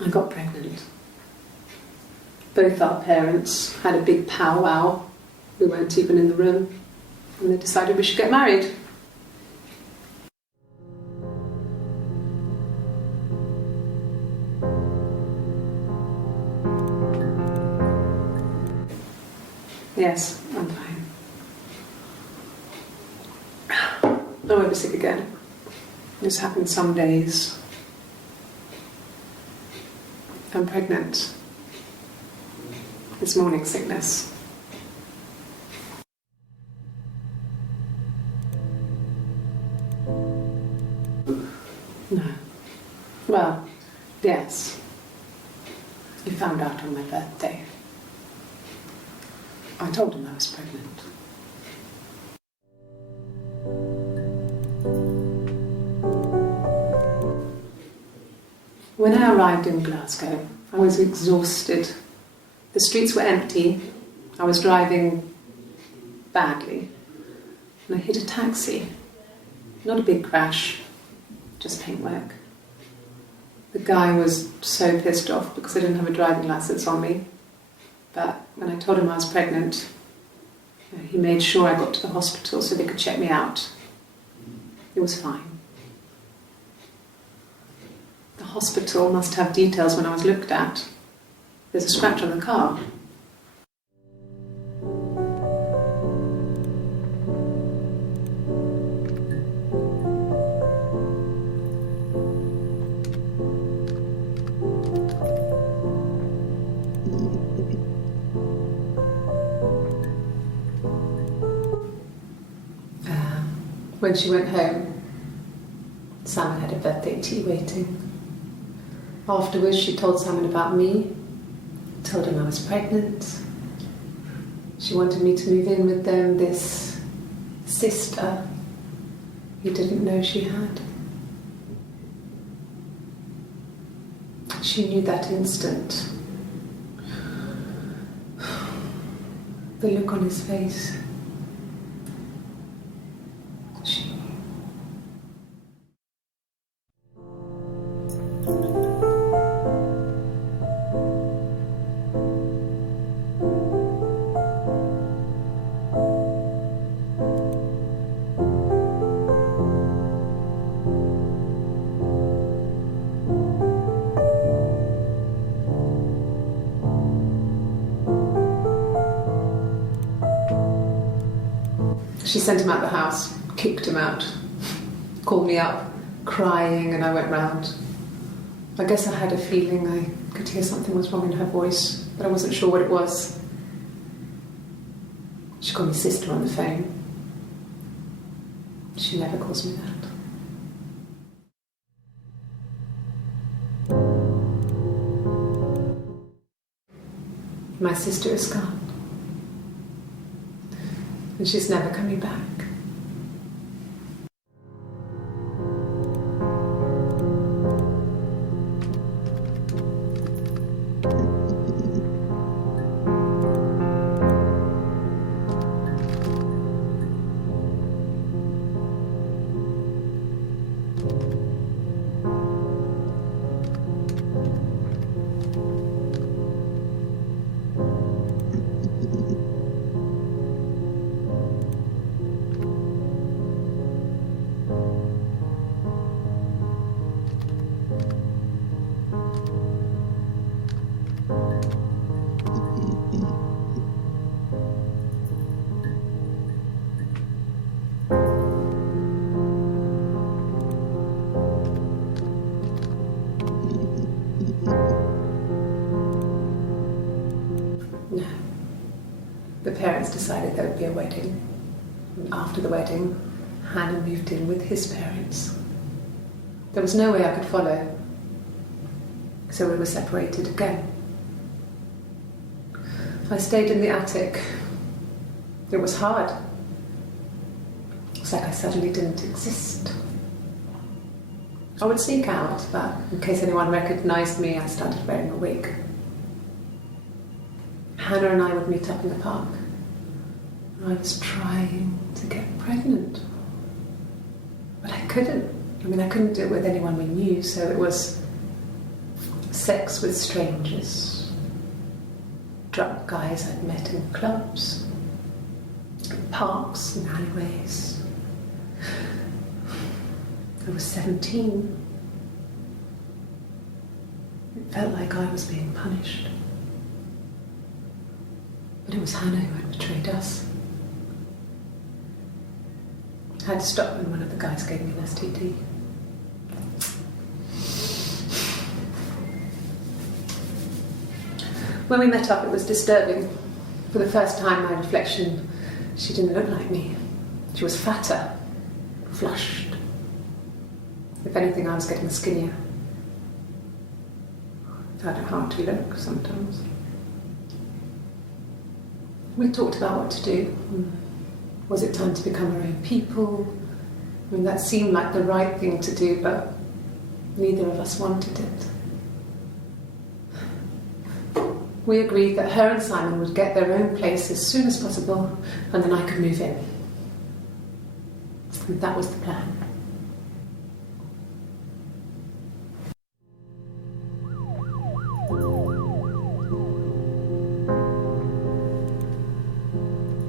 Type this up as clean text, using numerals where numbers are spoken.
I got pregnant. Both our parents had a big powwow. We weren't even in the room, and they decided we should get married. Yes, I'm fine. I won't be sick again. This happens some days. I'm pregnant. It's morning sickness. No. Well, yes. He found out on my birthday. I told him I was pregnant. When I arrived in Glasgow, I was exhausted. The streets were empty. I was driving badly. And I hit a taxi. Not a big crash, just paintwork. The guy was so pissed off because I didn't have a driving license on me. But when I told him I was pregnant, he made sure I got to the hospital so they could check me out. It was fine. The hospital must have details when I was looked at. There's a scratch on the car. When she went home, Simon had a birthday tea waiting. Afterwards, she told Simon about me, told him I was pregnant. She wanted me to move in with them, this sister he didn't know she had. She knew that instant. The look on his face. She knew. She sent him out the house, kicked him out, called me up, crying, and I went round. I guess I had a feeling I could hear something was wrong in her voice, but I wasn't sure what it was. She called me sister on the phone. She never calls me that. My sister is gone. And she's never coming back. No. The parents decided there would be a wedding. And after the wedding, Hannah moved in with his parents. There was no way I could follow, so we were separated again. I stayed in the attic. It was hard. It's like I suddenly didn't exist. I would sneak out, but in case anyone recognised me, I started wearing a wig. Hannah and I would meet up in the park. I was trying to get pregnant. But I couldn't. I couldn't do it with anyone we knew, so it was sex with strangers, drunk guys I'd met in clubs, parks and alleyways. I was 17. It felt like I was being punished. But it was Hannah who had betrayed us. I had to stop when one of the guys gave me an STD. When we met up, it was disturbing. For the first time, my reflection, she didn't look like me. She was fatter, flushed. If anything, I was getting skinnier. I found it hard to look sometimes. We talked about what to do. Was it time to become our own people? That seemed like the right thing to do, but neither of us wanted it. We agreed that her and Simon would get their own place as soon as possible, and then I could move in. And that was the plan.